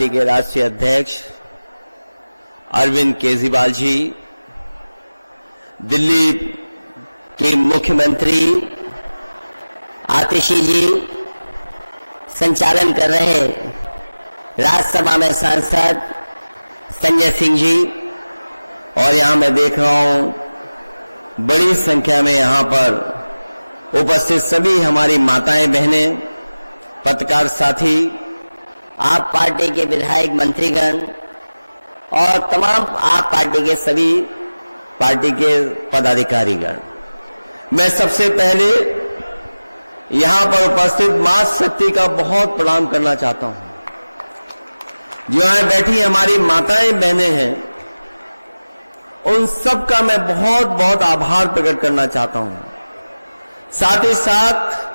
Party के राष्ट्रीय अध्यक्ष अरविंद केजरीवाल जी, दिल्ली के मुख्यमंत्री आतिशी जी, संचालन कर रहे राज्यसभा में सांसद संजय सिंह जी, और यहां मैं देख रहा हूं बड़ी संख्या में यहां पर उपस्थित सभी हमारी माताएं बहनें, पत्रकार साथी, आप पार्टी के विधायक मंत्रीगण और तमाम आप पार्टी के सभी पार्टी के पदाधिकारीगण, मैं सबसे पहले यहां पर उपस्थित मां शक्ति का बहुत प्रणाम करना चाहता हूं। जो यहां बैठी हमारी माताएं बहनें हैं, उन सब का मैं बहुत बहुत आभार प्रकट करना चाहता हूं। साथ ही साथ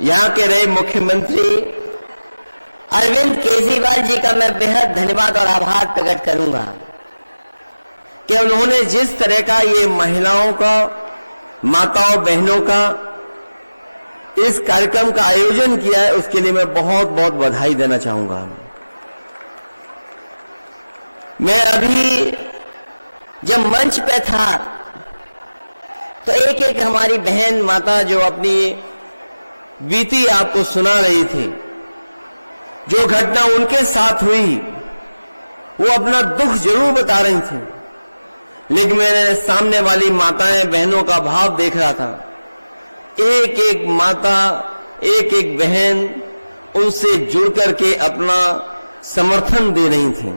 यहां के रहे मुख्यमंत्री अरविंद केजरीवाल जी का मैं बेहद धन्यवाद और आभार प्रकट करूंगा कि उन्होंने जिस तरह का ये महिलाओं का, माताओं बहनों का इस कार्यक्रम का आयोजन किया है, उसके लिए मैं बहुत बहुत बधाई देना चाहूंगा। मैं अभी जब मंच पे था तो एक एक हमारी बहन माता जो अपनी बीती आपको सुना रही थी, जो घटना उनके साथ हुई, वो अपना दुख जरूर बता रही थी, लेकिन मैंने सामने वाली माताएं बहनों का भाव देख रहा था। एक एक माता, एक एक बहन उनसे जुड़ करके अपना समर्थन दे रही थी।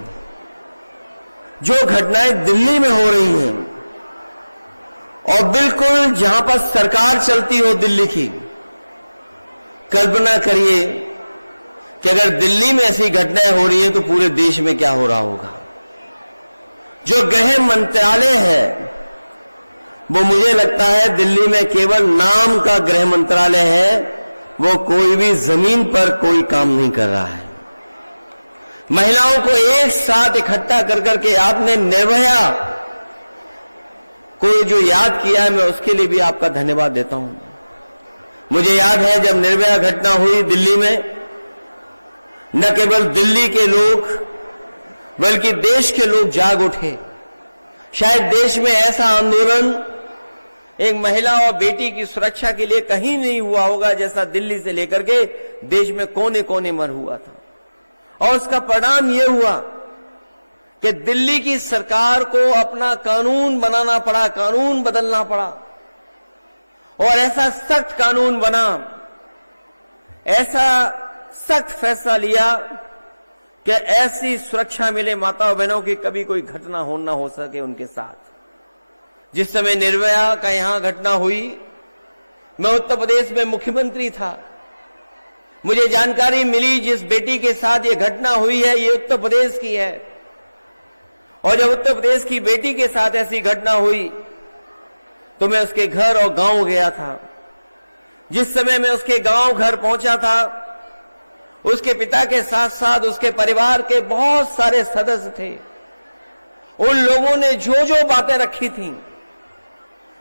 जो घटनाएं दिल्ली में हो रही हैं, और बिल्कुल जहां पर सरकार चलती हो दिल्ली की, कल्पना करिए कि अगर दिल्ली में ऐसी घटनाएं हो रही हैं तो पूरे देश में क्या हो रहा होगा। जो गृह मंत्रालय है, वो मुझे लगता है दिल्ली में केवल नाम का गृह मंत्रालय है, वो कोई भी जमीन पर कोई काम नहीं कर रहा है। महिलाओं को एक साथ इकट्ठा कर करके आपने निर्भया को जो याद किया है, मैं उसके लिए भी आपका धन्यवाद देता हूं। मुझे याद है जब निर्भया घटना हुई दिल्ली में, न केवल दिल्ली के लोग बल्कि देश के लोग जाग उठे। शायद देश में ऐसा आंदोलन एक महिला और बेटी की सुरक्षा के लिए कहीं नहीं हुआ होगा जैसा दिल्ली से लेकर के देश में कोने कोने में हुआ था। और उसका परिणाम यह हुआ कि दिल्ली की सरकार को अपना कानून बनाना पड़ा, कानून बदलना पड़ा, और ऐसा सख्त कानून बना, ऐसा सख्त फैसला लिया कि ऐसी सुरक्षा मिले माताओं बहनों की कभी कोई घटना ना हो सके उनके साथ। जिस समय निर्भया का यहां घटना हुई, मैं उत्तर प्रदेश में मुख्यमंत्री था। मुझे जानकारी मिली जिस बेटी के साथ ये घटना हुई है, ये उत्तर प्रदेश की है, और जब उत्तर प्रदेश की बेटी के साथ ऐसी घटना हुई तो मैं उसके घर और गांव गया था। जिस समय मैं उसके गांव घर पहुंचा था, उसके पिता के साथ साथ उसके परिवार के बहुत सारे सदस्य थे। उन लोगों ने जो जो बातें रखी थी,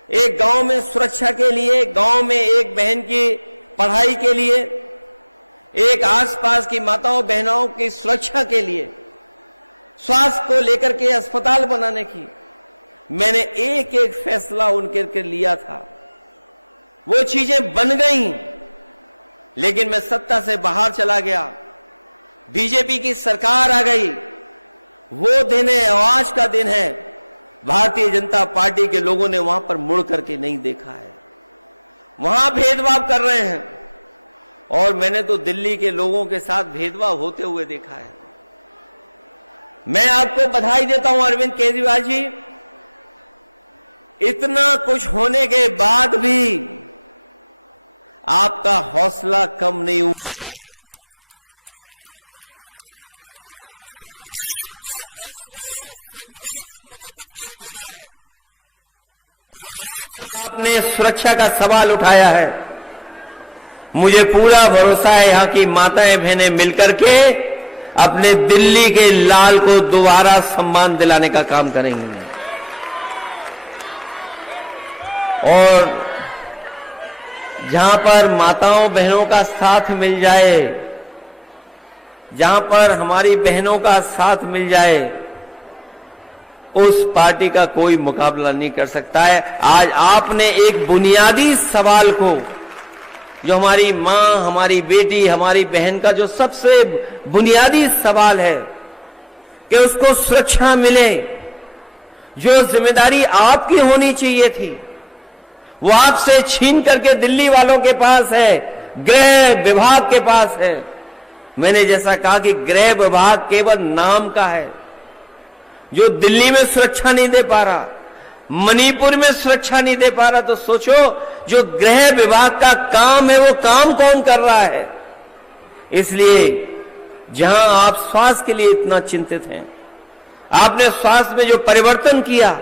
एक गांव में सुरक्षा के लिए, गांव में एक बहन की पढ़ाई के लिए, एक आसपास की माताओं बहनों की सुरक्षा के लिए, स्वास्थ्य को लेकर के अस्पताल बनाने की, मैंने एक एक फैसला उनके लिया था। वो चीजें बन गई, लेकिन मैं सत्ता से बाहर चला गया, बीजेपी की सरकार आ गई। वो दिन है, आज का दिन है, भारतीय जनता पार्टी के लोगों ने वहां पर मुड़ करके नहीं देखा है। वहां भेदभाव कर रहे हैं, और मैंने तो दिल्ली के लोगों के साथ भेदभाव होते हुए देखा है। मैं आपको बधाई देता हूं अरविंद केजरीवाल जी, इतना कुछ होने के बाद भी आपका हौसला कम नहीं हुआ। आपने सुरक्षा का सवाल उठाया है। मुझे पूरा भरोसा है यहां की माताएं बहनें मिलकर के अपने दिल्ली के लाल को दोबारा सम्मान दिलाने का काम करेंगे। और जहां पर माताओं बहनों का साथ मिल जाए, जहां पर हमारी बहनों का साथ मिल जाए, उस पार्टी का कोई मुकाबला नहीं कर सकता है। आज आपने एक बुनियादी सवाल को, जो हमारी मां, हमारी बेटी, हमारी बहन का जो सबसे बुनियादी सवाल है कि उसको सुरक्षा मिले, जो जिम्मेदारी आपकी होनी चाहिए थी, वो आपसे छीन करके दिल्ली वालों के पास है, गृह विभाग के पास है। मैंने जैसा कहा कि गृह विभाग केवल नाम का है, जो दिल्ली में सुरक्षा नहीं दे पा रहा, मणिपुर में सुरक्षा नहीं दे पा रहा, तो सोचो जो गृह विभाग का काम है वो काम कौन कर रहा है। इसलिए जहां आप स्वास्थ्य के लिए इतना चिंतित हैं, आपने स्वास्थ्य में जो परिवर्तन किया,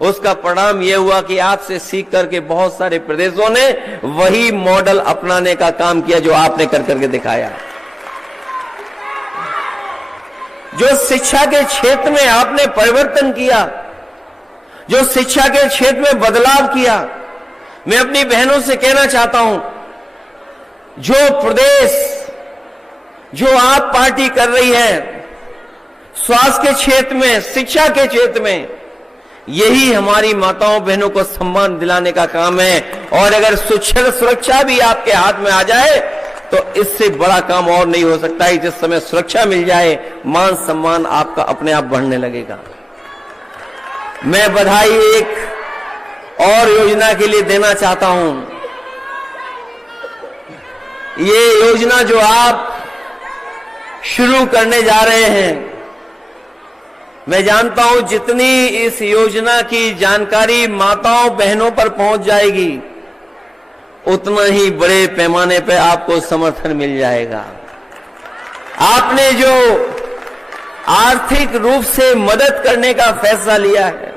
उसका परिणाम यह हुआ कि आपसे सीख करके बहुत सारे प्रदेशों ने वही मॉडल अपनाने का काम किया जो आपने कर करके दिखाया। जो शिक्षा के क्षेत्र में आपने परिवर्तन किया, जो शिक्षा के क्षेत्र में बदलाव किया, मैं अपनी बहनों से कहना चाहता हूं, जो प्रदेश, जो आप पार्टी कर रही है स्वास्थ्य के क्षेत्र में, शिक्षा के क्षेत्र में, यही हमारी माताओं बहनों को सम्मान दिलाने का काम है। और अगर सुरक्षा भी आपके हाथ में आ जाए तो इससे बड़ा काम और नहीं हो सकता है। जिस समय सुरक्षा मिल जाए, मान सम्मान आपका अपने आप बढ़ने लगेगा। मैं बधाई एक और योजना के लिए देना चाहता हूं। ये योजना जो आप शुरू करने जा रहे हैं, मैं जानता हूं जितनी इस योजना की जानकारी माताओं बहनों पर पहुंच जाएगी, उतना ही बड़े पैमाने पर आपको समर्थन मिल जाएगा। आपने जो आर्थिक रूप से मदद करने का फैसला लिया है,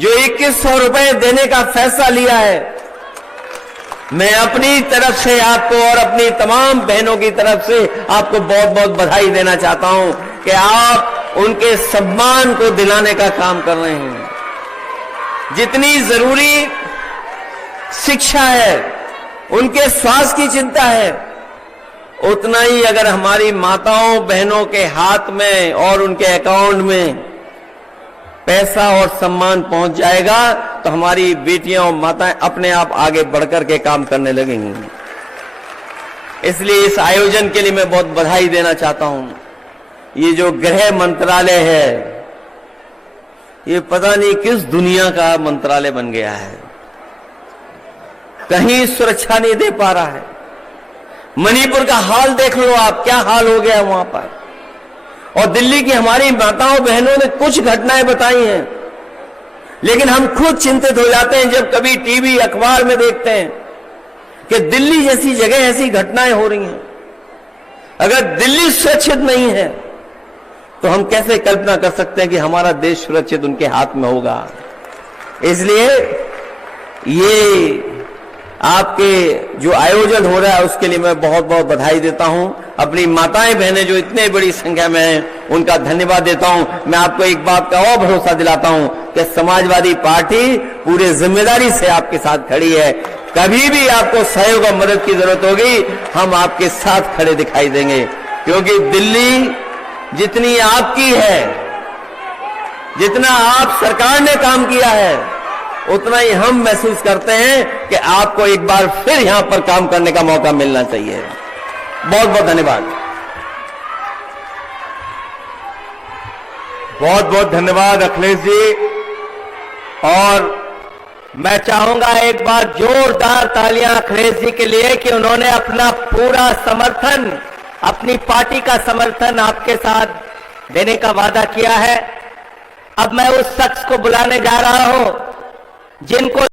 जो 2100 रुपए देने का फैसला लिया है, मैं अपनी तरफ से आपको और अपनी तमाम बहनों की तरफ से आपको बहुत बहुत बधाई देना चाहता हूं कि आप उनके सम्मान को दिलाने का काम कर रहे हैं। जितनी जरूरी शिक्षा है, उनके स्वास्थ्य की चिंता है, उतना ही अगर हमारी माताओं बहनों के हाथ में और उनके अकाउंट में पैसा और सम्मान पहुंच जाएगा तो हमारी बेटियां और माताएं अपने आप आगे बढ़कर के काम करने लगेंगी। इसलिए इस आयोजन के लिए मैं बहुत बधाई देना चाहता हूं। ये जो गृह मंत्रालय है, ये पता नहीं किस दुनिया का मंत्रालय बन गया है। कहीं सुरक्षा नहीं दे पा रहा है। मणिपुर का हाल देख लो आप, क्या हाल हो गया वहां पर। और दिल्ली की हमारी माताओं बहनों ने कुछ घटनाएं बताई हैं, लेकिन हम खुद चिंतित हो जाते हैं जब कभी टीवी अखबार में देखते हैं कि दिल्ली जैसी जगह ऐसी घटनाएं हो रही हैं। अगर दिल्ली सुरक्षित नहीं है तो हम कैसे कल्पना कर सकते हैं कि हमारा देश सुरक्षित उनके हाथ में होगा। इसलिए ये आपके जो आयोजन हो रहा है उसके लिए मैं बहुत बहुत बधाई देता हूं। अपनी माताएं बहनें जो इतने बड़ी संख्या में हैं, उनका धन्यवाद देता हूं। मैं आपको एक बात का और भरोसा दिलाता हूं कि समाजवादी पार्टी पूरे जिम्मेदारी से आपके साथ खड़ी है। कभी भी आपको सहयोग और मदद की जरूरत होगी, हम आपके साथ खड़े दिखाई देंगे, क्योंकि दिल्ली जितनी आपकी है, जितना आप सरकार ने काम किया है, उतना ही हम महसूस करते हैं कि आपको एक बार फिर यहां पर काम करने का मौका मिलना चाहिए। बहुत बहुत धन्यवाद। बहुत बहुत धन्यवाद अखिलेश जी। और मैं चाहूंगा एक बार जोरदार तालियां अखिलेश जी के लिए कि उन्होंने अपना पूरा समर्थन, अपनी पार्टी का समर्थन आपके साथ देने का वादा किया है। अब मैं उस शख्स को बुलाने जा रहा हूं जिनको